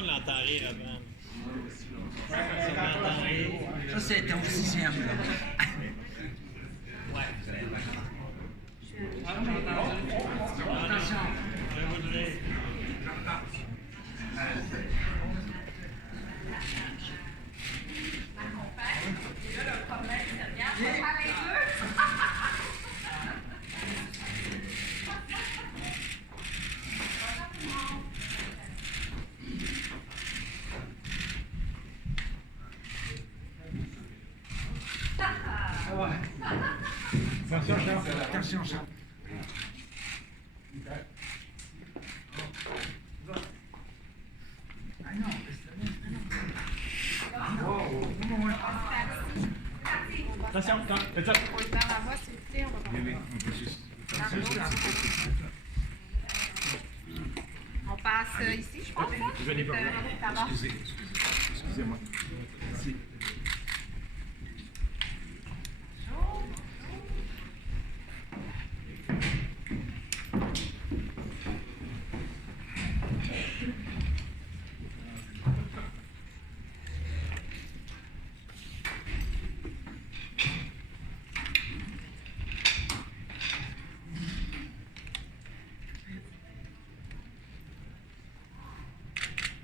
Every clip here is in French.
monde l'entend rire avant. Ça, c'était au 6e, là. Ouais. Attention. Je vais vous le dire. Le problème, c'est bien, on va faire les deux. Attention, Charles. Ah non, Attention, faites ça. On le perd la voix, s'il vous plaît, on va On passe ici, je pense. Je vais les voir. Pardon. Excusez-moi. Merci.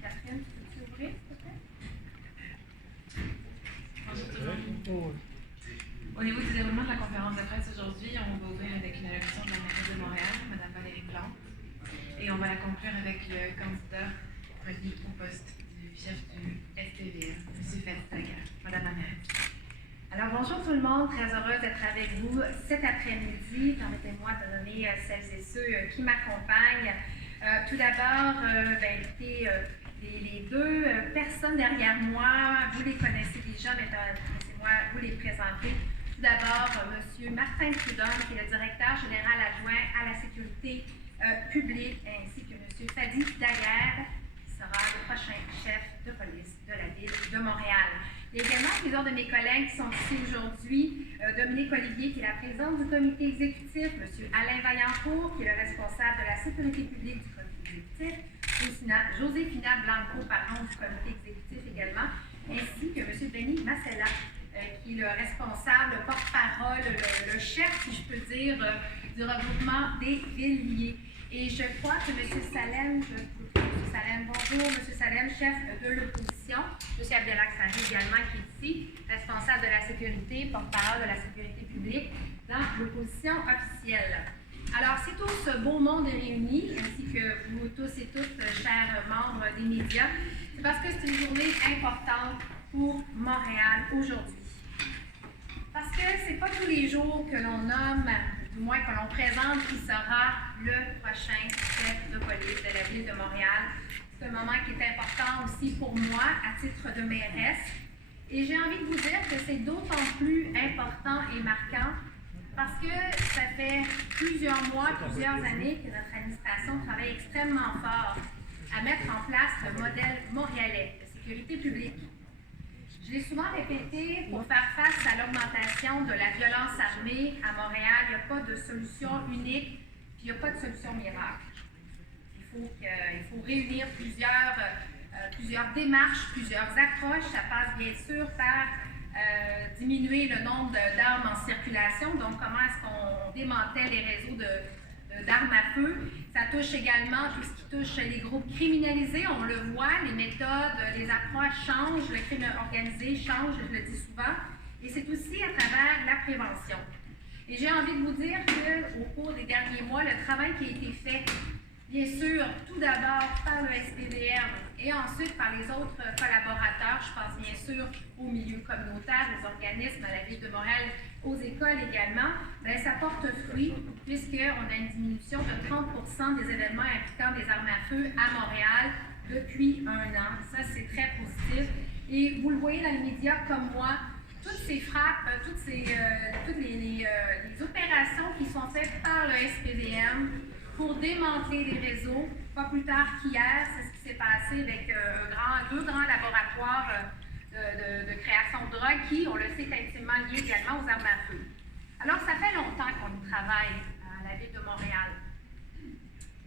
Catherine, peux-tu ouvrir, s'il te plaît? Au niveau du déroulement de la conférence de presse aujourd'hui, on va ouvrir avec une élection de la mairie de Montréal, Mme Valérie Plante, et on va la conclure avec le candidat remis au poste du chef du SPVM, M. Fetstager. Madame la maire. Alors, bonjour tout le monde, très heureuse d'être avec vous cet après-midi. Permettez-moi de nommer celles et ceux qui m'accompagnent. Tout d'abord, écoutez, les deux personnes derrière moi, vous les connaissez déjà, mais laissez-moi vous les présenter. Tout d'abord, M. Martin Prudhomme, qui est le directeur général adjoint à la sécurité publique, ainsi que M. Fadi Daguerre, qui sera le prochain chef de police de la ville de Montréal. Il y a également plusieurs de mes collègues qui sont ici aujourd'hui. Dominique Olivier, qui est la présidente du comité exécutif, M. Alain Vaillancourt, qui est le responsable de la sécurité publique du comité exécutif, Joséphina Blanco, du comité exécutif également, ainsi que M. Benny Massella, qui est le responsable, le porte-parole, le chef, si je peux dire, du regroupement des villes. Et je crois que M. Salem, bonjour, M. Salem, chef de l'opposition, M. Abdelak Sari également, qui est ici, responsable de la sécurité, porte-parole de la sécurité publique dans l'opposition officielle. Alors, si tout ce beau monde est réuni, ainsi que vous tous et toutes, chers membres des médias, c'est parce que c'est une journée importante pour Montréal aujourd'hui. Parce que c'est pas tous les jours que l'on nomme, du moins que l'on présente qui sera le prochain chef de police de la ville de Montréal. C'est un moment qui est important aussi pour moi à titre de mairesse. Et j'ai envie de vous dire que c'est d'autant plus important et marquant parce que ça fait plusieurs mois, plusieurs années que notre administration travaille extrêmement fort à mettre en place le modèle montréalais de sécurité publique. Je l'ai souvent répété, pour faire face à l'augmentation de la violence armée à Montréal, il n'y a pas de solution unique, puis il n'y a pas de solution miracle. Il faut réunir plusieurs démarches, plusieurs approches. Ça passe bien sûr par diminuer le nombre d'armes en circulation, donc comment est-ce qu'on démantèle les réseaux d'armes à feu. Ça touche également tout ce qui touche les groupes criminalisés. On le voit, les méthodes, les approches changent, le crime organisé change, je le dis souvent. Et c'est aussi à travers la prévention. Et j'ai envie de vous dire qu'au cours des derniers mois, le travail qui a été fait, bien sûr, tout d'abord par le SPVM et ensuite par les autres collaborateurs, je pense bien sûr au milieu communautaire, aux organismes, à la Ville de Montréal, aux écoles également, bien, ça porte fruit puisqu'on a une diminution de 30% des événements impliquant des armes à feu à Montréal depuis un an. Ça, c'est très positif. Et vous le voyez dans les médias comme moi, toutes ces frappes, toutes les opérations qui sont faites par le SPVM pour démanteler les réseaux, pas plus tard qu'hier, c'est ce qui s'est passé avec deux grands laboratoires de création de drogue qui, on le sait, est intimement lié également aux armes à feu. Alors, ça fait longtemps qu'on y travaille à la Ville de Montréal.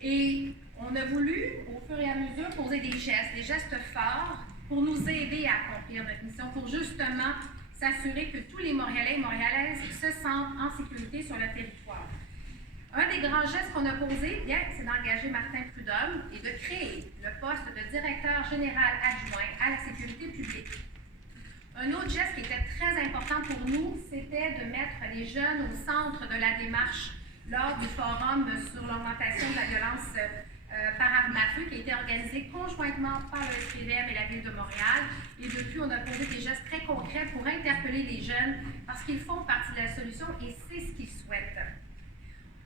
Et On a voulu, au fur et à mesure, poser des gestes forts pour nous aider à accomplir notre mission, pour justement s'assurer que tous les Montréalais et Montréalaises se sentent en sécurité sur le territoire. Un des grands gestes qu'on a posé, c'est d'engager Martin Prudhomme et de créer le poste de directeur général adjoint à la sécurité publique. Un autre geste qui était très important pour nous, c'était de mettre les jeunes au centre de la démarche lors du forum sur l'augmentation de la violence par arme à feu qui a été organisé conjointement par le SPVM et la Ville de Montréal. Et depuis, on a posé des gestes très concrets pour interpeller les jeunes parce qu'ils font partie de la solution et c'est ce qu'ils souhaitent.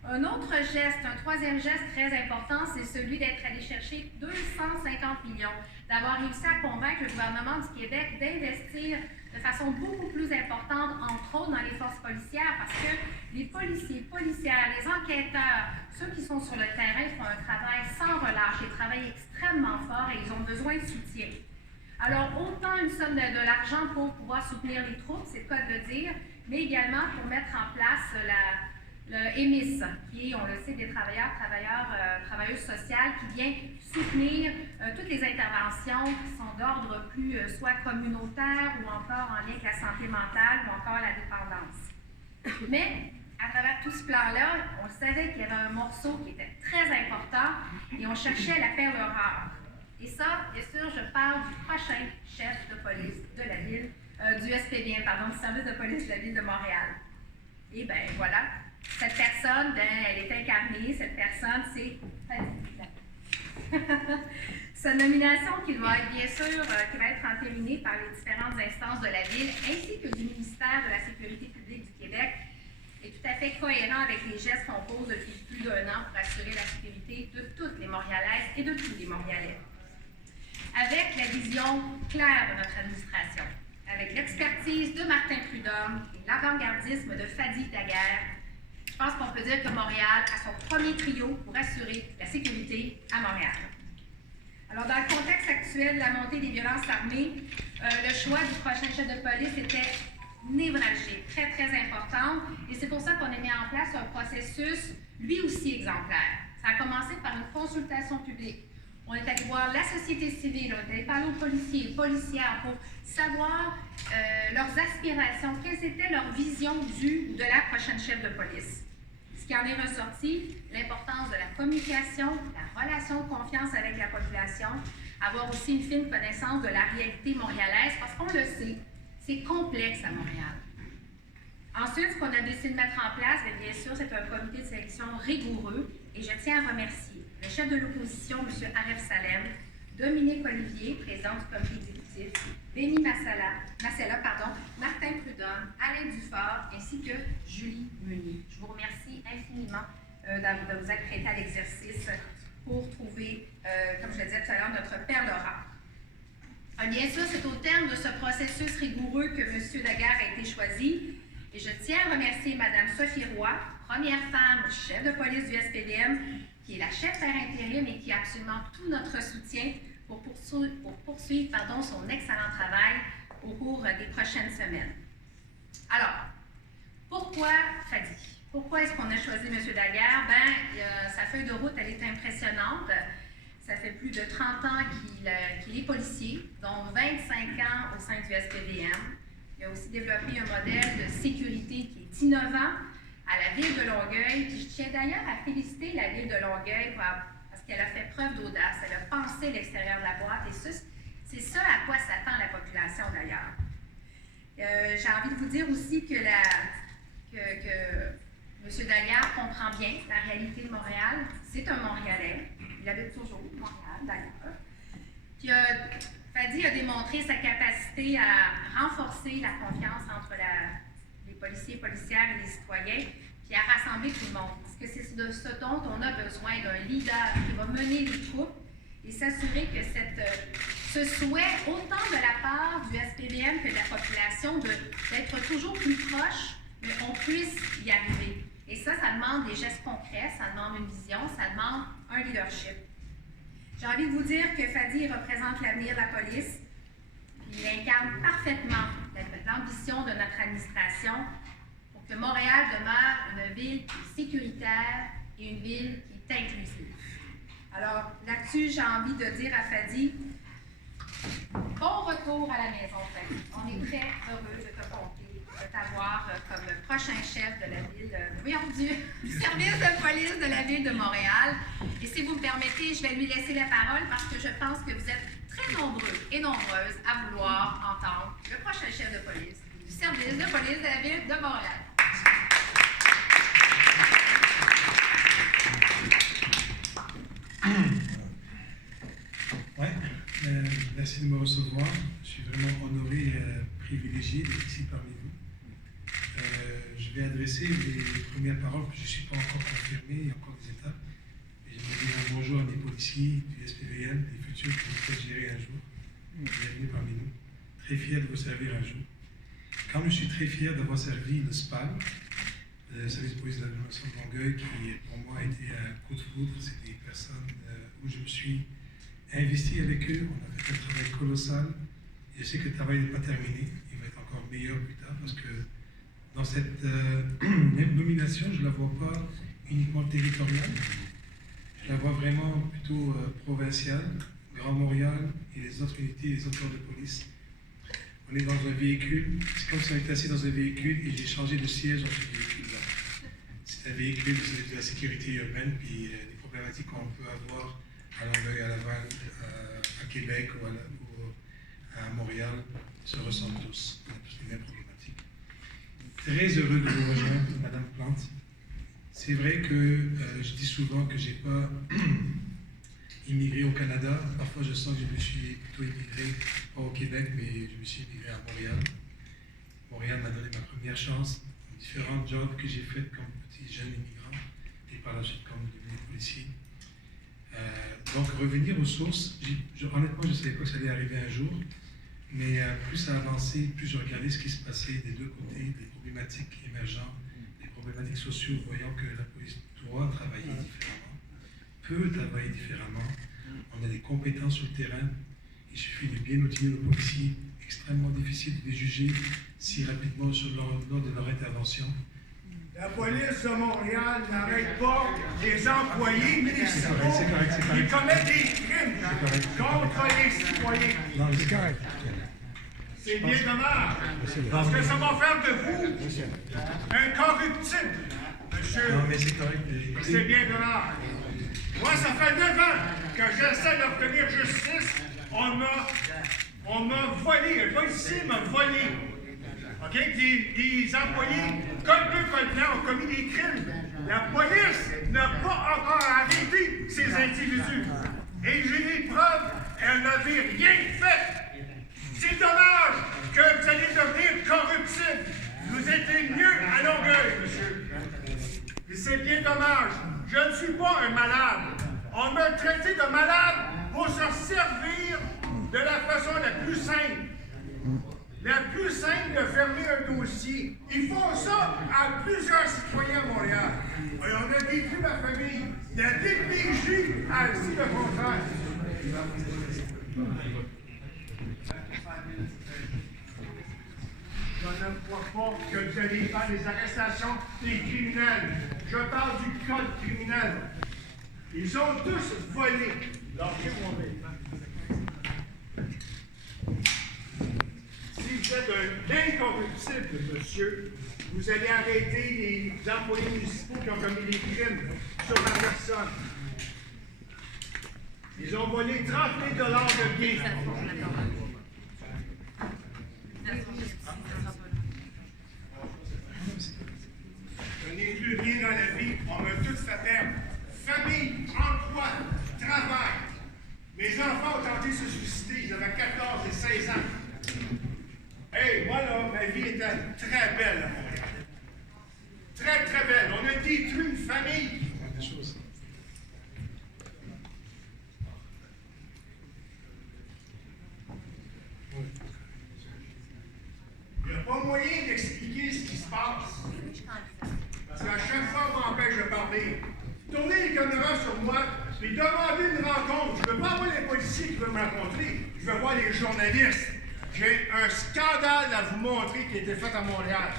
Un autre geste, un troisième geste très important, c'est celui d'être allé chercher 250 millions, d'avoir réussi à convaincre le gouvernement du Québec d'investir de façon beaucoup plus importante, entre autres dans les forces policières, parce que les policiers, policières, les enquêteurs, ceux qui sont sur le terrain font un travail sans relâche, ils travaillent extrêmement fort et ils ont besoin de soutien. Alors, autant une somme de l'argent pour pouvoir soutenir les troupes, c'est le cas de le dire, mais également pour mettre en place le EMIS, qui est, on le sait, des travailleuses sociales, qui vient soutenir toutes les interventions qui sont d'ordre plus soit communautaire ou encore en lien avec la santé mentale ou encore la dépendance. Mais, à travers tout ce plan-là, on savait qu'il y avait un morceau qui était très important et on cherchait la perle rare. Et ça, bien sûr, je parle du prochain chef de police de la ville, du SPVM, du service de police de la ville de Montréal. Et bien, voilà. Cette personne, elle est incarnée, cette personne, c'est sa nomination qui va être, bien sûr, qui va être entérinée par les différentes instances de la Ville, ainsi que du ministère de la Sécurité publique du Québec, est tout à fait cohérent avec les gestes qu'on pose depuis plus d'1 an pour assurer la sécurité de toutes les Montréalaises et de tous les Montréalais. Avec la vision claire de notre administration, avec l'expertise de Martin Prudhomme et l'avant-gardisme de Fadi Daguerre, je pense qu'on peut dire que Montréal a son premier trio pour assurer la sécurité à Montréal. Alors, dans le contexte actuel de la montée des violences armées, le choix du prochain chef de police était névralgique, très, très important. Et c'est pour ça qu'on a mis en place un processus, lui aussi exemplaire. Ça a commencé par une consultation publique. On est allé voir la société civile, on est allé parler aux policiers et policières pour savoir leurs aspirations, quelles étaient leurs visions de la prochaine chef de police. Ce qui en est ressorti, l'importance de la communication, la relation de confiance avec la population, avoir aussi une fine connaissance de la réalité montréalaise, parce qu'on le sait, c'est complexe à Montréal. Ensuite, ce qu'on a décidé de mettre en place, bien sûr, c'est un comité de sélection rigoureux, et je tiens à remercier le chef de l'opposition, M. Aref Salem, Dominique Olivier, président du comité exécutif, Béni Massela, Martin Prudhomme, Alain Dufort, ainsi que Julie Meunier. Je vous remercie infiniment de vous être prêté à l'exercice pour trouver, comme je le disais tout à l'heure, notre perle rare. Bien sûr, c'est au terme de ce processus rigoureux que M. Daguerre a été choisi. Et je tiens à remercier Mme Sophie Roy, première femme chef de police du SPVM, qui est la chef par intérim et qui a absolument tout notre soutien pour poursuivre son excellent travail au cours des prochaines semaines. Alors, pourquoi Fadi? Pourquoi est-ce qu'on a choisi M. Daguerre? Sa feuille de route, elle est impressionnante. Ça fait plus de 30 ans qu'il est policier, dont 25 ans au sein du SPVM. Il a aussi développé un modèle de sécurité qui est innovant à la Ville de Longueuil. Puis je tiens d'ailleurs à féliciter la Ville de Longueuil parce qu'elle a fait preuve d'audace. Elle a pensé l'extérieur de la boîte et c'est ça à quoi s'attend la population d'ailleurs. J'ai envie de vous dire aussi que M. Daguerre comprend bien la réalité de Montréal. C'est un Montréalais. Il habite toujours Montréal d'ailleurs. Puis Fadi a démontré sa capacité à renforcer la confiance entre les policiers, policières et les citoyens, puis à rassembler tout le monde. Parce que c'est de ce dont on a besoin d'un leader qui va mener les troupes et s'assurer que ce souhait, autant de la part du SPVM que de la population, d'être toujours plus proche, mais qu'on puisse y arriver. Et ça demande des gestes concrets, ça demande une vision, ça demande un leadership. J'ai envie de vous dire que Fadi représente l'avenir de la police. Il incarne parfaitement l'ambition de notre administration pour que Montréal demeure une ville qui est sécuritaire et une ville qui est inclusive. Alors, là-dessus, j'ai envie de dire à Fadi, bon retour à la maison, Fadi. On est très heureux de te compter, de t'avoir comme prochain chef de la ville, du service de police de la ville de Montréal. Et si vous me permettez, je vais lui laisser la parole parce que je pense que vous êtes très nombreux et nombreuses à vouloir entendre le prochain chef de police du service de police de la ville de Montréal. Ouais, merci de me recevoir. Je suis vraiment honoré et privilégié d'être ici parmi vous. Je vais adresser les premières paroles, je ne suis pas encore confirmé, il y a encore des étapes. Et je vais dire un bonjour à mes policiers du SPVM, des futurs que vous faites gérer un jour. Bienvenue parmi nous. Très fier de vous servir un jour. Comme je suis très fier d'avoir servi le SPAL, le service de police de l'agglomération de Longueuil, qui pour moi a été un coup de foudre. C'est des personnes où je me suis investi avec eux. On a fait un travail colossal. Et je sais que le travail n'est pas terminé. Il va être encore meilleur plus tard parce que dans cette nomination, je ne la vois pas uniquement territoriale. Je la vois vraiment plutôt provinciale, Grand Montréal et les autres unités, les autres corps de police. On est dans un véhicule, c'est comme si on était assis dans un véhicule et j'ai changé de siège dans ce véhicule-là. C'est un véhicule de la sécurité urbaine, puis les problématiques qu'on peut avoir à Longueuil, à Laval, à Québec ou à Montréal se ressemblent tous. On a tous les mêmes problématiques. Très heureux de vous rejoindre, Madame Plante. C'est vrai que je dis souvent que je n'ai pas immigré au Canada. Parfois, je sens que je me suis plutôt immigré, pas au Québec, mais je me suis immigré à Montréal. Montréal m'a donné ma première chance, différents jobs que j'ai faits comme petit jeune immigrant et par la suite comme devenu policier. Donc, revenir aux sources, honnêtement, je ne savais pas que ça allait arriver un jour, mais plus ça avançait, plus je regardais ce qui se passait des deux côtés, des problématiques émergentes, des problématiques sociales, voyant que la police doit travailler différemment, peut travailler différemment. On a des compétences sur le terrain. Il suffit de bien outiller nos policiers. Extrêmement difficile de les juger si rapidement lors de leur intervention. La police de Montréal n'arrête pas les employés municipaux qui commettent des crimes contre les citoyens. Non, c'est correct. C'est bien dommage, parce que ça va faire de vous un corruptible, monsieur. Non, mais c'est correct. C'est bien dommage. Moi, ça fait 9 ans que j'essaie d'obtenir justice. On m'a volé, le policier m'a volé. OK? Des employés, comme peu collant, ont commis des crimes. La police n'a pas encore arrêté ces individus. Et j'ai les preuves, elle n'avait rien fait. C'est dommage que vous allez devenir corruptible. Vous êtes mieux à Longueuil, monsieur. Et c'est bien dommage. Je ne suis pas un malade. On m'a traité de malade pour se servir de la façon la plus simple. La plus simple de fermer un dossier. Ils font ça à plusieurs citoyens à Montréal. Et on a détruit ma famille. La DPJ a dit le contraire. Je ne crois pas que vous allez faire des arrestations des criminels. Je parle du code criminel. Ils ont tous volé. Si vous êtes un incorruptible, monsieur, vous allez arrêter les employés municipaux qui ont commis des crimes sur ma personne. Ils ont volé 30 000 de biens. Je n'ai plus rien dans la vie, on m'a tout fait perdre. Famille, emploi, travail. Mes enfants ont tenté de se suicider, ils avaient 14 et 16 ans. Hey, moi là, ma vie était très belle à Montréal. Très, très belle. On a détruit une famille. Il n'y a pas moyen d'expliquer ce qui se passe. Parce qu'à chaque fois, on m'empêche de parler. Tournez les caméras sur moi, puis demandez une rencontre. Je ne veux pas voir les policiers qui veulent me rencontrer. Je veux voir les journalistes. J'ai un scandale à vous montrer qui a été fait à Montréal.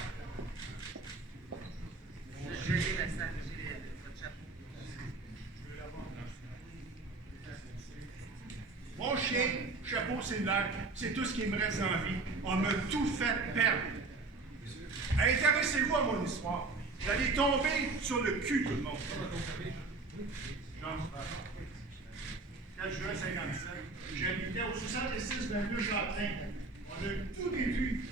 Mon chien, chapeau cellulaire, c'est tout ce qui me reste dans la vie. On m'a tout fait perdre. Intéressez-vous à mon histoire. Vous allez tomber sur le cul, tout le monde. 4 juin 57. J'habitais au 66 22 Jardin. On a tout vécu.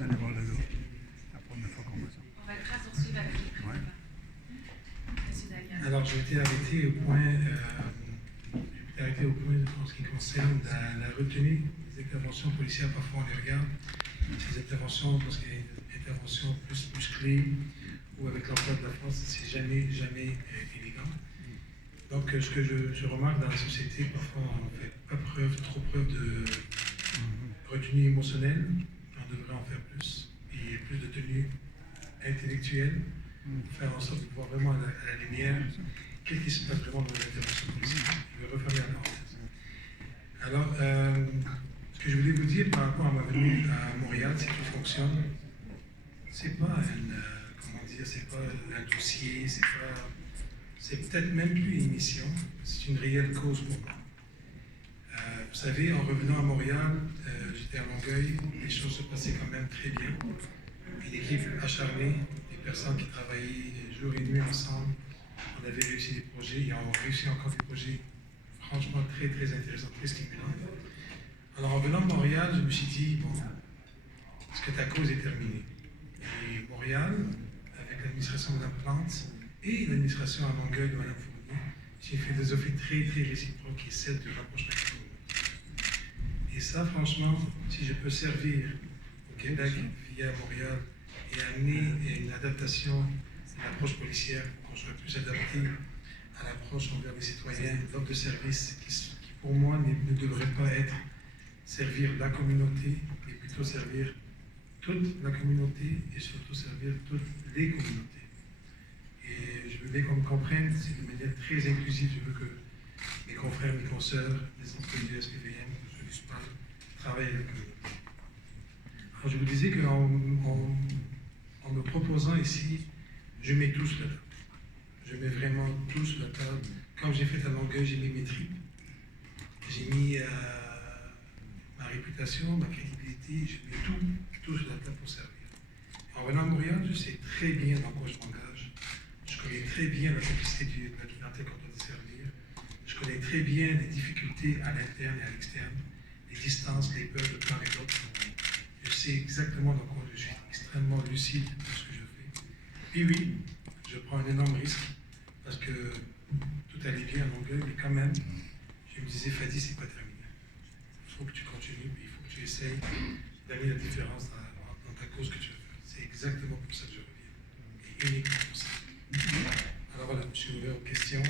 Allez voir là, la première fois qu'on voit ça. On va être prêt à poursuivre avec les présidents. Monsieur Daguerre. Alors, j'ai été arrêté au point en ce qui concerne la retenue des interventions policières. Parfois, on les regarde. Ces interventions, parce qu'il y a une intervention plus musclée ou avec l'emploi de la force, c'est jamais élégant. Donc, ce que je remarque dans la société, parfois, on ne fait pas trop preuve de retenue émotionnelle. On devrait en faire plus. Et plus de tenue intellectuelle. Faire en sorte de voir vraiment à la lumière qu'est-ce qui se passe vraiment dans l'intervention policière. Je vais refermer la parenthèse. Alors, ce que je voulais vous dire par rapport à ma venue à Montréal, c'est que tout fonctionne. C'est pas c'est pas un dossier, c'est peut-être même plus une mission, c'est une réelle cause pour moi. Vous savez, en revenant à Montréal, j'étais à Longueuil, les choses se passaient quand même très bien. Une équipe acharnée, des personnes qui travaillaient jour et nuit ensemble. On avait réussi des projets et on a réussi encore des projets franchement très, très intéressants, très stimulants. Alors en venant de Montréal, je me suis dit, bon, est-ce que ta cause est terminée? Et Montréal, avec l'administration de Mme Plante et l'administration à Longueuil de Mme Fournier, j'ai une philosophie très, très réciproque qui est celle du rapprochement communautaire. Et ça, franchement, si je peux servir au Québec via Montréal et amener une adaptation, une approche policière, qu'on soit plus adapté à l'approche envers les citoyens, l'offre de services qui, pour moi, ne devrait pas être servir la communauté, mais plutôt servir toute la communauté et surtout servir toutes les communautés. Et je veux bien qu'on me comprenne, c'est de manière très inclusive. Je veux que mes confrères, mes consoeurs, les employés du SPVM, ceux qui se parlent, travaillent avec eux. Alors je vous disais qu'en me proposant ici, je mets tout sur la table. Je mets vraiment tout sur la table. Comme j'ai fait à Longueuil, j'ai mis mes tripes. J'ai mis ma réputation, ma crédibilité, je mets tout sur la table pour servir. En venant à Montréal, je sais très bien dans quoi je m'engage. Je connais très bien la complexité de la clientèle qu'on doit servir. Je connais très bien les difficultés à l'interne et à l'externe, les distances, les peurs de part et d'autre. Je sais exactement dans quoi je suis extrêmement lucide dans ce que je fais. Et oui, je prends un énorme risque parce que tout allait bien à Longueuil, mais quand même, je me disais, Fadi, c'est pas terminé. Il faut que tu continues, puis il faut que tu essayes d'amener la différence dans ta cause que tu veux faire. C'est exactement pour ça que je reviens. Et uniquement pour ça. Alors voilà, je suis ouvert aux questions.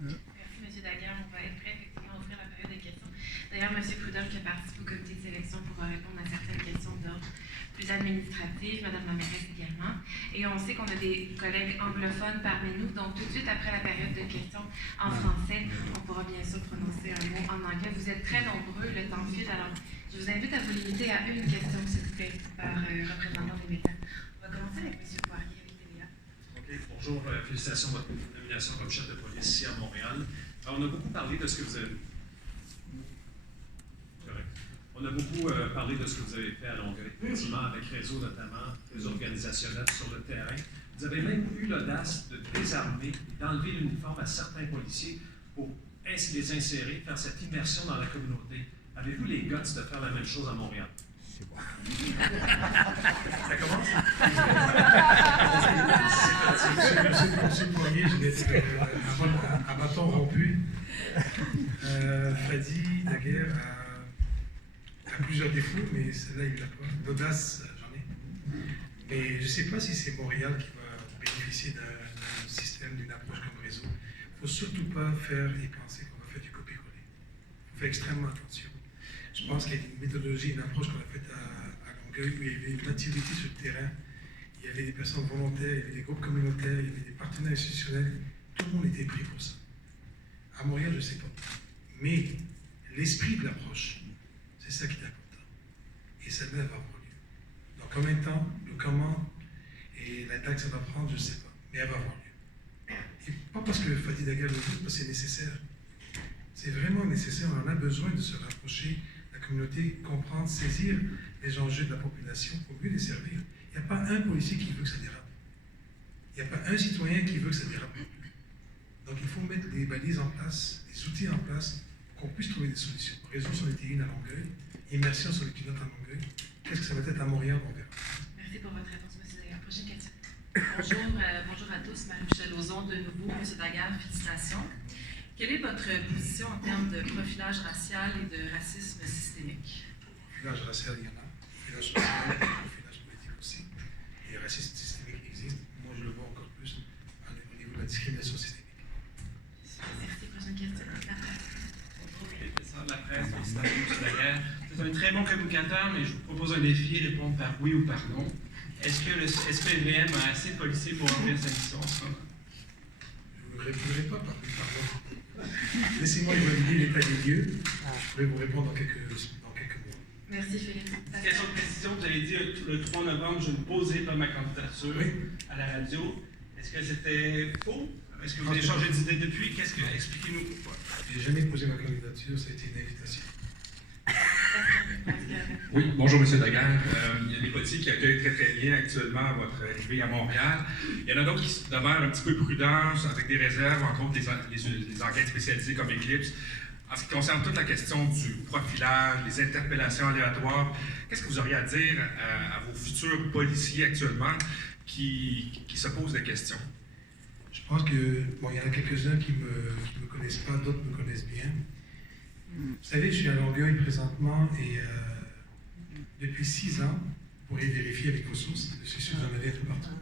Merci, M. Daguerre. On va être prêt effectivement à ouvrir la période des questions. D'ailleurs, M. Prudhomme qui participe au comité de sélection pourra répondre à certaines questions d'ordre plus administratives, Mme la mairesse également. Et on sait qu'on a des collègues anglophones parmi nous, donc tout de suite après la période de questions en français, on pourra bien sûr prononcer un mot en anglais. Vous êtes très nombreux, le temps file, alors je vous invite à vous limiter à une question, s'il vous plaît, par représentant des médias. On va commencer avec M. Poirier, avec TVA. OK, bonjour, félicitations pour votre nomination comme chef de police ici à Montréal. Alors, on a beaucoup parlé de ce que vous avez... On a beaucoup parlé de ce que vous avez fait à Longueuil, effectivement, avec Réseau notamment, les organisationnels sur le terrain. Vous avez même eu l'audace de désarmer, d'enlever l'uniforme à certains policiers pour ainsi les insérer, faire cette immersion dans la communauté. Avez-vous les guts de faire la même chose à Montréal? C'est bon. Ça commence? Monsieur Poirier, je vais être à bâton rompu. Fadi Daguerre a plusieurs défauts, mais celle-là, il l'a pas. L'audace, j'en ai. Mais je ne sais pas si c'est Montréal qui va bénéficier d'un système, d'une approche comme Réseau. Il ne faut surtout pas faire et penser qu'on va faire du copier-coller. fait extrêmement attention. Je pense qu'il y a une méthodologie, une approche qu'on a faite à Longueuil où il y avait une activité sur le terrain. Il y avait des personnes volontaires, il y avait des groupes communautaires, il y avait des partenaires institutionnels. Tout le monde était pris pour ça. À Montréal, je ne sais pas. Mais l'esprit de l'approche, c'est ça qui est important. Et ça va avoir lieu. Dans combien de temps, le comment et la date que ça va prendre, je ne sais pas. Mais elle va avoir lieu. Et pas parce que Fadi Daguerre le dit, parce que c'est nécessaire. C'est vraiment nécessaire. On en a besoin de se rapprocher de la communauté, comprendre, saisir les enjeux de la population pour mieux les servir. Il n'y a pas un policier qui veut que ça dérape. Il n'y a pas un citoyen qui veut que ça dérape. Donc il faut mettre des balises en place, des outils en place, pour qu'on puisse trouver des solutions. Réseau sur les TI à Longueuil, immersion sur les clients à Longueuil. Qu'est-ce que ça va être à Montréal, on verra. Merci pour votre réponse, M. Daguerre. Prochaine question. Bonjour à tous. Marie-Michel Lauzon, de nouveau. M. Daguerre, félicitations. Quelle est votre position en termes de profilage racial et de racisme systémique? Profilage racial, il y en a. Profilage social, profilage politique aussi. Et le racisme systémique existe. Moi, je le vois encore plus au niveau de la discrimination systémique. Merci. Prochaine question. Professeur de la presse, félicitations, M. Daguerre. Vous êtes un très bon communicateur, mais je vous propose un défi, répondre par oui ou par non. Est-ce que le SPVM a assez de policiers pour remplir sa mission en ce moment? Je ne répondrai pas par oui, par non. Laissez-moi évaluer l'état des lieux. Je pourrais vous répondre dans quelques mois. Merci, Philippe. Question de précision, vous avez dit le 3 novembre, je ne posais pas ma candidature à la radio. Est-ce que c'était faux? Est-ce que vous avez changé d'idée depuis? Expliquez-nous pourquoi. Je n'ai jamais posé ma candidature, ça a été une invitation. Oui, bonjour M. Daguerre. Il y a des policiers qui accueillent très très bien actuellement votre arrivée à Montréal. Il y en a d'autres qui demeurent un petit peu prudents, avec des réserves, entre autres les enquêtes spécialisées comme Eclipse. En ce qui concerne toute la question du profilage, les interpellations aléatoires, qu'est-ce que vous auriez à dire à vos futurs policiers actuellement qui se posent des questions? Je pense que, bon, il y en a quelques-uns qui me connaissent pas, d'autres me connaissent bien. Vous savez, je suis à Longueuil présentement et depuis 6 ans, vous pourrez vérifier avec vos sources, je suis sûr que vous en avez un peu partout,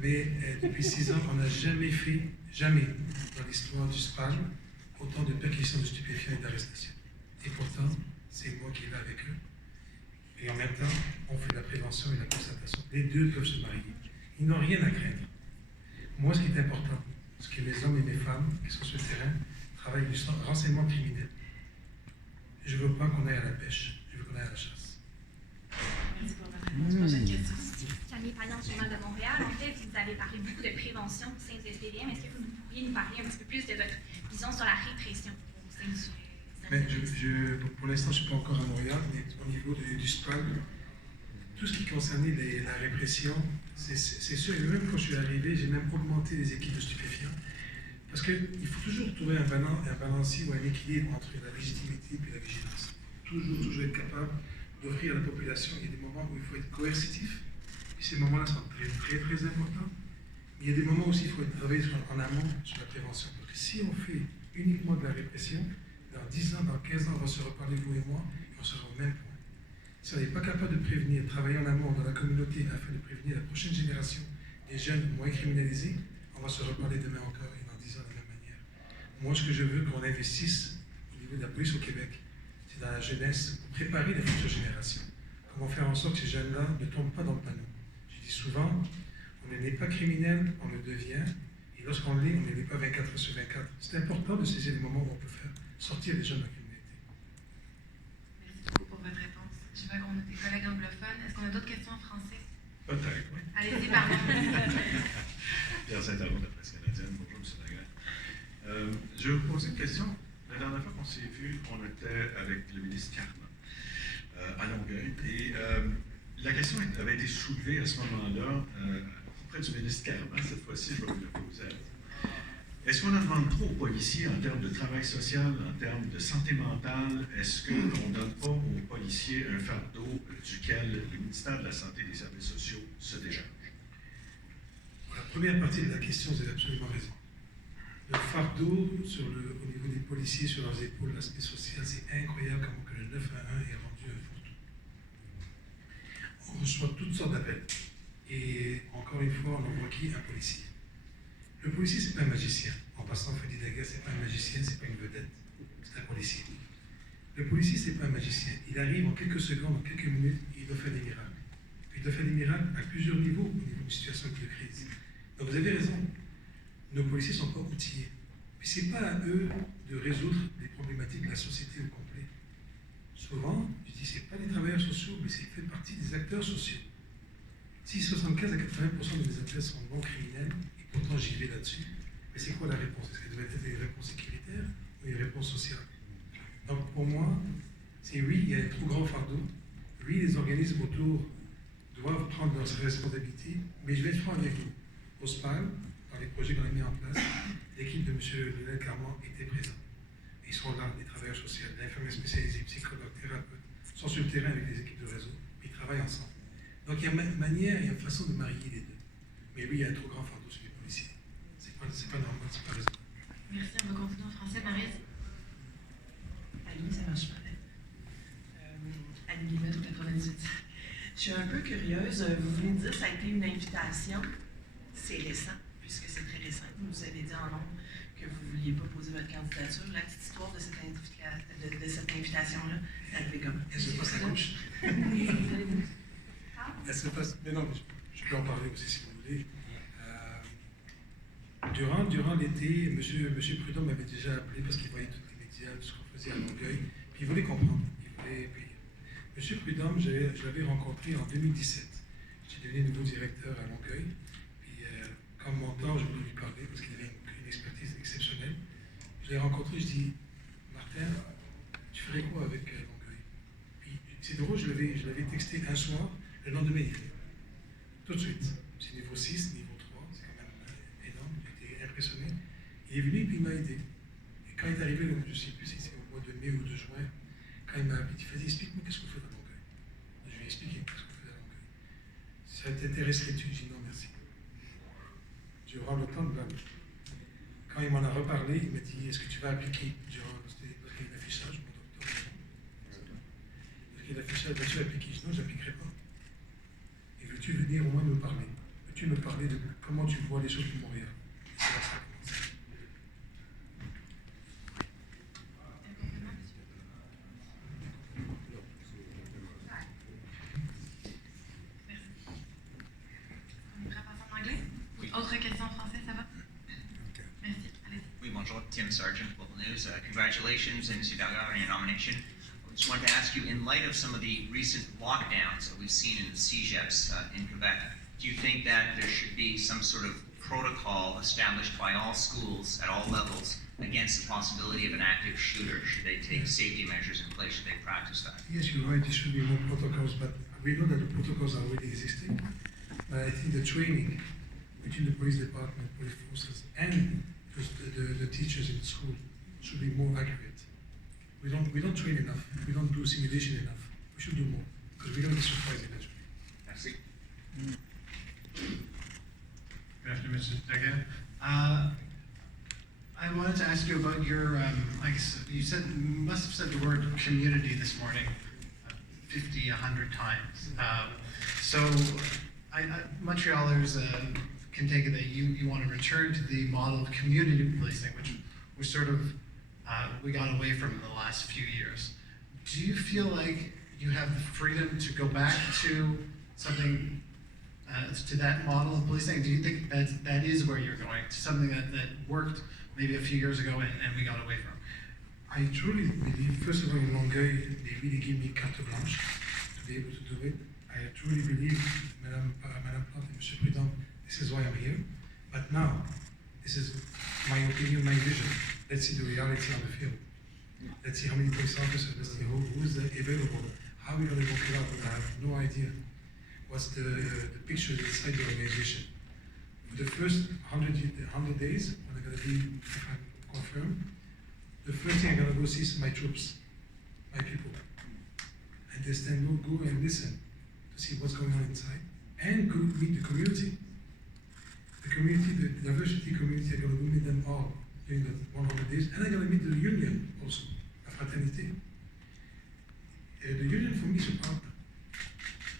mais depuis 6 ans, on n'a jamais fait, jamais dans l'histoire du SPAL, autant de perquisitions de stupéfiants et d'arrestations. Et pourtant, c'est moi qui est là avec eux. Et en même temps, on fait de la prévention et de la constatation. Les deux peuvent se marier. Ils n'ont rien à craindre. Moi, ce qui est important, c'est que mes hommes et mes femmes qui sont sur le terrain travaillent du renseignement criminel. Je ne veux pas qu'on aille à la pêche, je veux qu'on aille à la chasse. Merci pour votre réponse. Prochaine question. Camille Payan, Journal de Montréal. En fait, vous avez parlé beaucoup de prévention au sein du SPVM. Est-ce que vous pourriez nous parler un petit peu plus de votre vision sur la répression au sein du pour l'instant, je ne suis pas encore à Montréal, mais au niveau du SPAL, tout ce qui concernait la répression, c'est sûr, et même quand je suis arrivé, j'ai même augmenté les équipes de stupéfiants. Parce qu'il faut toujours trouver un balancier ou un équilibre entre la légitimité et la vigilance. Toujours être capable d'offrir à la population. Il y a des moments où il faut être coercitif, et ces moments-là sont très importants. Mais il y a des moments aussi où il faut travailler en amont sur la prévention. Parce que si on fait uniquement de la répression, dans 10 ans, dans 15 ans, on va se reparler, vous et moi, et on sera au même point. Si on n'est pas capable de prévenir, travailler en amont dans la communauté afin de prévenir la prochaine génération des jeunes moins criminalisés, on va se reparler demain encore et dans 10 ans de la même manière. Moi, ce que je veux qu'on investisse au niveau de la police au Québec, c'est dans la jeunesse, pour préparer les futures générations. Comment faire en sorte que ces jeunes-là ne tombent pas dans le panneau. Je dis souvent, on n'est pas criminel, on le devient, et lorsqu'on l'est, on n'est pas 24 sur 24. C'est important de saisir les moments où on peut faire sortir les jeunes de la criminalité. Merci beaucoup pour votre réponse. Je vois qu'on a des collègues anglophones. Est-ce qu'on a d'autres questions en français? Peut-être, oui. Allez-y, pardon. Pierre Saint-Arnaud de la presse canadienne. Bonjour, M. Daguerre. Je vais vous poser une question. La dernière fois qu'on s'est vu, on était avec le ministre Carman à Longueuil. Et la question avait été soulevée à ce moment-là auprès du ministre Carman. Cette fois-ci, je vais vous la poser à vous. Est-ce qu'on en demande trop aux policiers en termes de travail social, en termes de santé mentale? Est-ce qu'on ne donne pas aux policiers un fardeau duquel le ministère de la Santé et des Services sociaux se décharge? Pour la première partie de la question, vous avez absolument raison. Le fardeau au niveau des policiers sur leurs épaules, l'aspect social, c'est incroyable comment que le 911 est rendu un fourre-tout. On reçoit toutes sortes d'appels. Et encore une fois, on envoie qui? Un policier. Le policier, ce n'est pas un magicien. En passant, Fadi Daguerre, ce n'est pas un magicien, ce n'est pas une vedette. C'est un policier. Le policier, c'est pas un magicien. Il arrive en quelques secondes, en quelques minutes, et il doit faire des miracles. Puis il doit faire des miracles à plusieurs niveaux au niveau d'une situation de crise. Donc vous avez raison. Nos policiers ne sont pas outillés. Puis ce n'est pas à eux de résoudre les problématiques de la société au complet. Souvent, je dis, ce n'est pas des travailleurs sociaux, mais c'est fait partie des acteurs sociaux. Si 75 à 80% de mes appels sont non criminels, et pourtant j'y vais là-dessus, mais c'est quoi la réponse? Est-ce qu'elle devrait être une réponse sécuritaire ou une réponse sociale? Donc pour moi, c'est oui, il y a un trop grand fardeau. Oui, les organismes autour doivent prendre leurs responsabilités, mais je vais être franc avec vous. Au SPAL, dans les projets qu'on a mis en place, l'équipe de M. Lionel Carman était présente. Ils sont là, les travailleurs sociaux, les infirmiers spécialisés, psychologues, thérapeutes, sont sur le terrain avec les équipes de réseau, puis ils travaillent ensemble. Donc il y a une manière, il y a une façon de marier les deux. Mais oui, il y a un trop grand fardeau sur les policiers. C'est pas normal, c'est pas raisonnable. Merci, on va continuer en français. Maryse? Annie, ça marche pas. Annie Guillemette, au 98. Je suis un peu curieuse. Vous venez de dire que ça a été une invitation. C'est récent, puisque c'est très récent. Vous nous avez dit en nombre que vous ne vouliez pas poser votre candidature. La petite histoire de cette invitation-là, c'est arrivé comment? Elle se passe à gauche. Elle se passe. Mais non, mais je peux en parler aussi si vous voulez. Durant l'été, M. Prudhomme m'avait déjà appelé parce qu'il voyait tous les médias, tout ce qu'on faisait à Longueuil. Puis il voulait comprendre. M. Prudhomme, je l'avais rencontré en 2017. J'étais devenu nouveau directeur à Longueuil. Puis, comme mentor, je voulais lui parler parce qu'il avait une expertise exceptionnelle. Je l'ai rencontré, je dis, Martin, tu ferais quoi avec Longueuil? Puis, c'est drôle, je l'avais texté un soir, le lendemain, il fait. Tout de suite. C'est niveau 6, niveau 3, c'est quand même énorme. J'étais impressionné. Il est venu et puis il m'a aidé. Et quand il est arrivé, je ne sais plus si c'est au mois de mai ou de juin, quand il m'a appelé, il m'a dit, explique-moi qu'est-ce qu'on fait à Longueuil. Je lui ai expliqué qu'est-ce qu'on fait à Longueuil. Si ça t'intéresse l'étude, j'ai dit non, merci. Durant le temps de quand il m'en a reparlé, il m'a dit, est-ce que tu vas appliquer durant, parce qu'il y a un affichage, mon docteur. Parce qu'il y a l'affichage, vas-tu appliquer? Non, je n'appliquerai pas. Et veux-tu venir au moins me parler? Veux-tu me parler de comment tu vois les choses pour Montréal? Et c'est là que ça a commencé. Autre question en français, ça va? Merci, allez-y. Oui, bonjour, Tim Sargent, Global News. Congratulations, Monsieur Berger, on your nomination. I just wanted to ask you, in light of some of the recent lockdowns that we've seen in the CEGEPs in Quebec, do you think that there should be some sort of protocol established by all schools at all levels against the possibility of an active shooter? Should they take safety measures in place? Should they practice that? Yes, you're right, there should be more protocols, but we know that the protocols are already existing. But I think the training between the police department, police forces, and the teachers in school should be more accurate. We don't train enough. We don't do simulation enough. We should do more because we're going to be surprised eventually. Merci. Good afternoon, Mr. Degan. I wanted to ask you about your, you must have said the word community this morning 50, 100 times. Montrealers can take it that you want to return to the model of community policing, which was sort of, we got away from in the last few years. Do you feel like you have the freedom to go back to something, to that model of policing? Do you think that is where you're going, to something that worked maybe a few years ago and we got away from? I truly believe, first of all, in Longueuil, they really give me carte blanche to be able to do it. I truly believe, Madame Plante and Monsieur Prudhomme, this is why I'm here. But now, this is my opinion, my vision. Let's see the reality on the field. Let's see how many police officers, let's see who is available, how we're going to work it out. I have no idea what's the picture inside the organization. For the first 100 days, when I'm going to be confirmed, the first thing I'm going to go see is my troops, my people. And then go and listen to see what's going on inside, and go meet the community. The community, the diversity community, I'm going to meet them all during the 100 days, and I'm going to meet the union also, la fraternité. The union for me is a partner.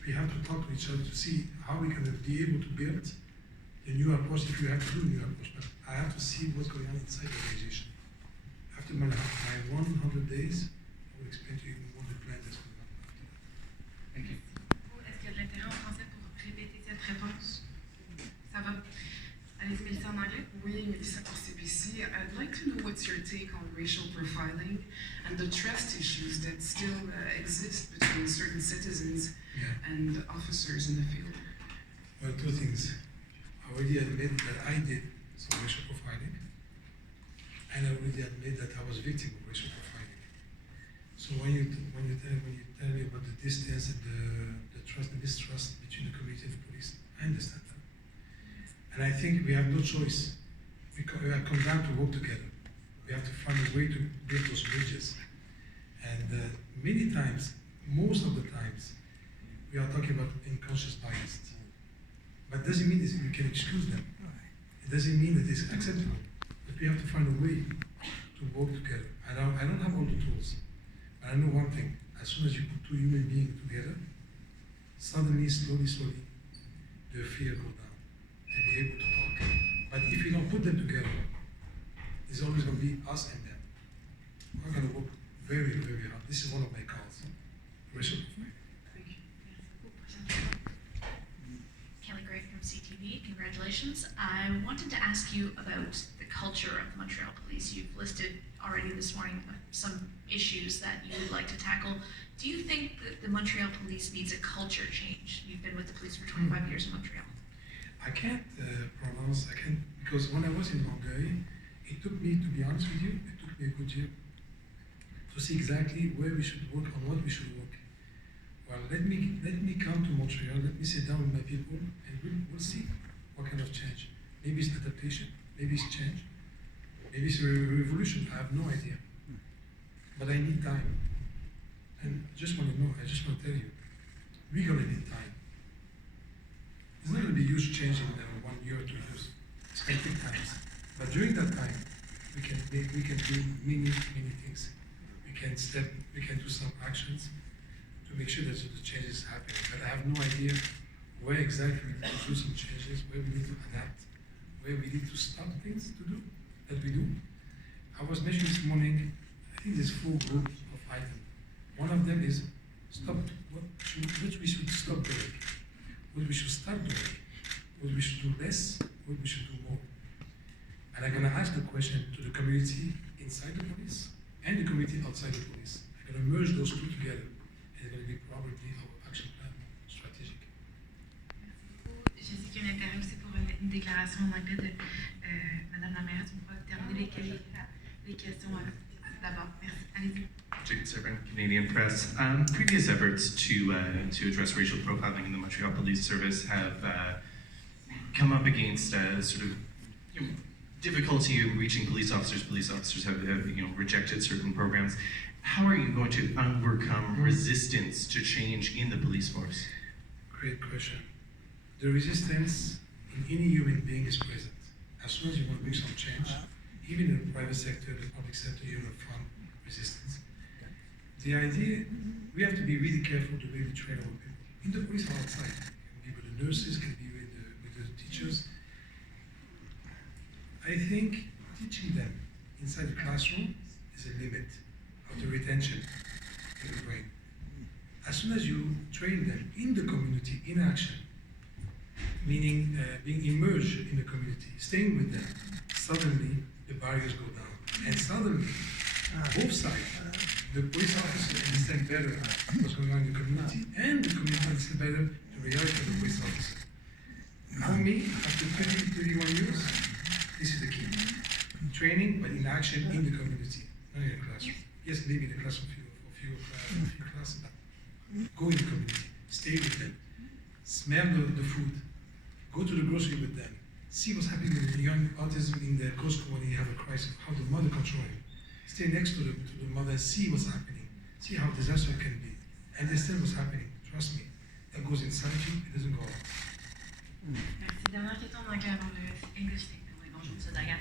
We have to talk to each other to see how we can be able to build a new approach, if we have to do a new approach. But I have to see what's going on inside the organization. After my 100 days, will explain to you more the plan that's going on. Thank you. Est-ce qu'il y a de l'intérêt en français pour répéter cette réponse? Ça va? Allez-y, Mélissa, en anglais? Oui, Melissa pour CPC. I'd like to know what's your take on racial profiling and the trust issues that still exist between certain citizens and officers in the field. Well, two things. I already admit that I did some racial profiling, and I already admit that I was victim of racial profiling. So when you tell me about the distance and the trust and distrust between the community and the police, I understand that. And I think we have no choice. We have come down to work together. We have to find a way to build those bridges. And many times, most of the times, we are talking about unconscious bias. But it doesn't mean that we can excuse them. It doesn't mean that it's acceptable. But we have to find a way to work together. I don't have all the tools. But I know one thing. As soon as you put two human beings together, suddenly, slowly, the fear goes down. And be able to talk. But if you don't put them together, it's always going to be us and them. We're going to work very, very hard. This is one of my calls. Racial profiling. Kelly Gray from CTV, congratulations. I wanted to ask you about the culture of Montreal Police. You've listed already this morning some issues that you would like to tackle. Do you think that the Montreal Police needs a culture change? You've been with the police for 25 years in Montreal. I can't pronounce, because when I was in Longueuil, it took me, to be honest with you, it took me a good year to see exactly where we should work, on what we should work. Well, let me come to Montreal, let me sit down with my people, and we'll see what kind of change. Maybe it's adaptation, maybe it's change, maybe it's a revolution, I have no idea. But I need time. And I just want to tell you, we're going to need time. It's not going to be huge change in 1 year or 2 years. It's going to take time. But during that time, we can do many things. We can do some actions to make sure that the changes happen. But I have no idea where exactly we need to do some changes, where we need to adapt, where we need to stop things to do, that we do. I was mentioning this morning, I think there's 4 groups of items. One of them is what we should stop doing, what we should start doing, what we should do less, what we should do more. And I'm going to ask the question to the community inside the police and the community outside the police. I'm going to merge those two together. And it's going to be probably our action plan strategic. Je sais qu'il y a un intérêt aussi pour une déclaration en anglais de Madame la mairesse. On pourra terminer les questions d'abord. Merci. Allez-y. Jacob Serban, Canadian Press. Previous efforts to address racial profiling in the Montreal Police Service have come up against sort of difficulty in reaching police officers. Police officers have rejected certain programs. How are you going to overcome resistance to change in the police force? Great question. The resistance in any human being is present. As soon as you want to make some change, even in the private sector, the public sector, you're going to find resistance. The idea, we have to be really careful the way we train our people. In the police or outside, it can be with the nurses, can be with the teachers. I think teaching them inside the classroom is a limit of the retention in the brain. As soon as you train them in the community, in action, meaning being immersed in the community, staying with them, suddenly the barriers go down. And suddenly, both sides, the police officer understand better what's going on in the community, and the community understand better the reality of the police officer. For me, after 31 years, this is the key. Training, but in action in the community, not in the classroom. Yes, maybe in the classroom for a few classes, but go in the community, stay with them, smell the food, go to the grocery with them, see what's happening with the young autism in the Costco when you have a crisis, how the mother control it. Stay next to the mother and see what's happening, see how disastrous it can be. Understand what's happening, trust me. That goes inside you, it doesn't go out. Merci. Dernière question en anglais avant le English statement. Oui, bonjour, M. Dagan.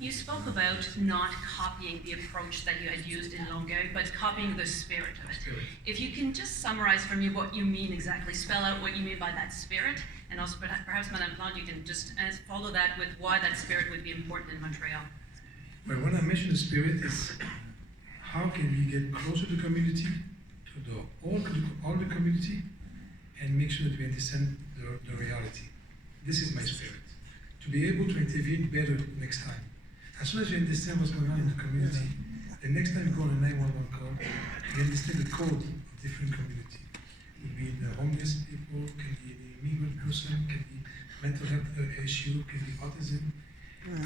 You spoke about not copying the approach that you had used in Longueuil, but copying the spirit of it. If you can just summarize for me what you mean exactly, spell out what you mean by that spirit, and also perhaps, Madame Plante, you can just follow that with why that spirit would be important in Montreal. Well, when I mention the spirit, it's how can we get closer to the community, to all the community, and make sure that we understand the reality. This is my spirit. To be able to intervene better next time. As soon as you understand what's going on in the community, the next time you go on a 911 call, you understand the code of different community. It could be the homeless people, can be the immigrant person, can be mental health issue, can be autism.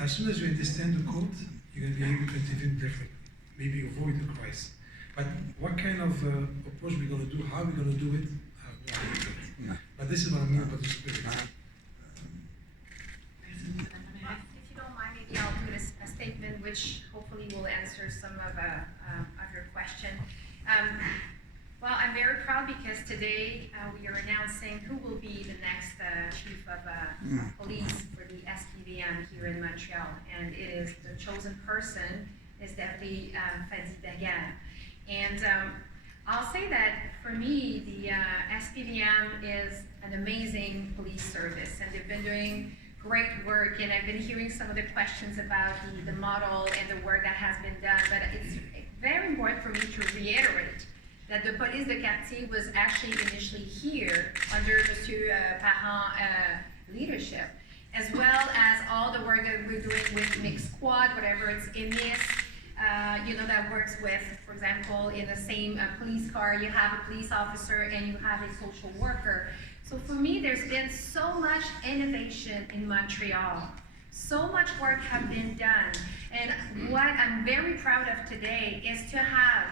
As soon as you understand the code, you're going to be able to intervene differently, maybe avoid the crisis. But what kind of approach we're going to do, how we're going to do it, I have no idea. But this is what I mean about the spirit. If you don't mind, maybe I'll do a statement which hopefully will answer some of your question. Well, I'm very proud because today we are announcing who will be the next chief of police for the SPVM here in Montreal, and it is the chosen person is Deputy Fadi Daguerre. And I'll say that for me, the SPVM is an amazing police service, and they've been doing great work, and I've been hearing some of the questions about the model and the work that has been done, but it's very important for me to reiterate that the Police de Quartier was actually initially here under Monsieur Parent leadership, as well as all the work that we're doing with Mixed Squad, whatever it's EMIS, that works with, for example, in the same police car, you have a police officer and you have a social worker. So for me, there's been so much innovation in Montreal. So much work has been done. And what I'm very proud of today is to have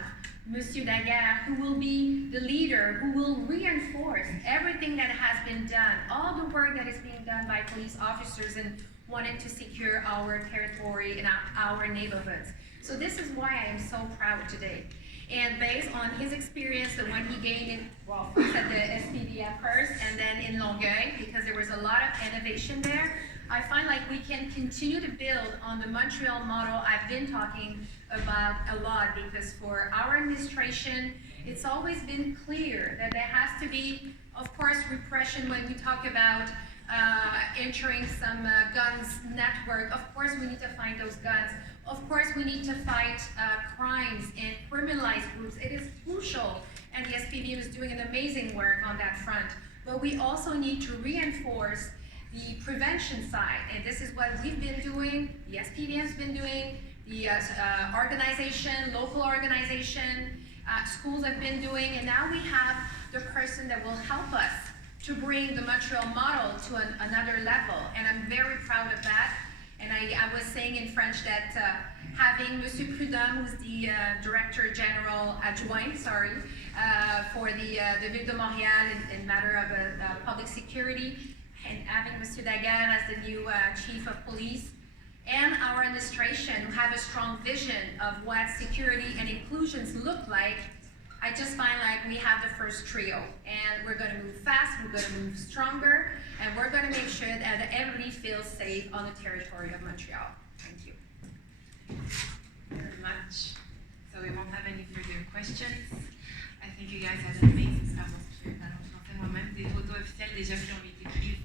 Monsieur Daguerre, who will be the leader, who will reinforce everything that has been done, all the work that is being done by police officers and wanting to secure our territory and our neighborhoods. So this is why I am so proud today. And based on his experience, the one he gained, first at the SPVM first, and then in Longueuil, because there was a lot of innovation there, I find like we can continue to build on the Montreal model I've been talking about a lot, because for our administration, it's always been clear that there has to be, of course, repression when we talk about entering some guns network. Of course, we need to find those guns. Of course, we need to fight crimes and criminalized groups. It is crucial, and the SPVM is doing an amazing work on that front. But we also need to reinforce the prevention side, and this is what we've been doing, the SPVM's been doing, the organization, local organization, schools have been doing, and now we have the person that will help us to bring the Montreal model to another level, and I'm very proud of that. And I was saying in French that having Monsieur Prudhomme, who's the Director General Adjoint, for the Ville de Montréal in matter of public security, and having Monsieur Daguerre as the new Chief of Police, and our administration who have a strong vision of what security and inclusions look like, I just find like we have the first trio, and we're going to move fast, we're going to move stronger, and we're going to make sure that everybody feels safe on the territory of Montreal. Thank you. Very much. So we won't have any further questions. I think you guys have amazing stuff. Alors, je vais en faire moi-même des photos officielles déjà qui ont été prises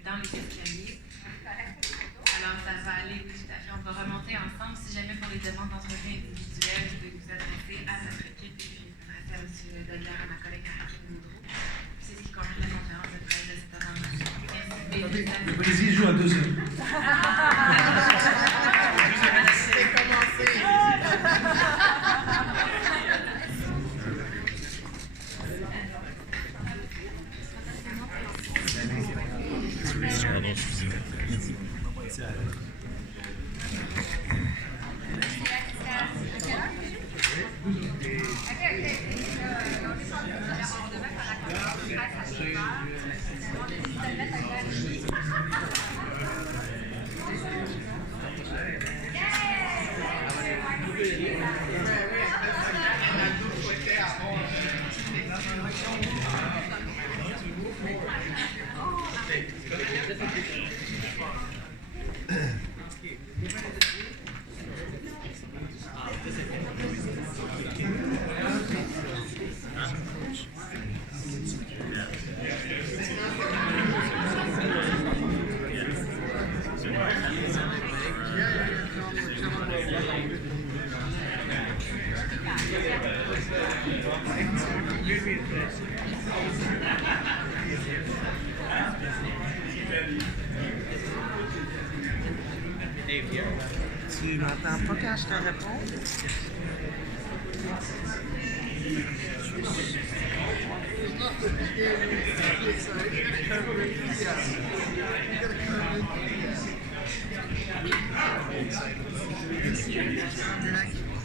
dans les escaliers. Alors, ça va aller tout à fait. On va remonter ensemble. Si jamais pour les demandes d'entretien individuelles, vous pouvez vous adresser à notre équipe et puis à M. Daguerre, à ma collègue Hakim Moudreau. C'est ce qui conclut la conférence de presse de cette avant-midi. Le Brésil joue à 2 heures. C'est commencé. Tu m'entends pas quand je te réponds?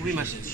Oui, ma chérie.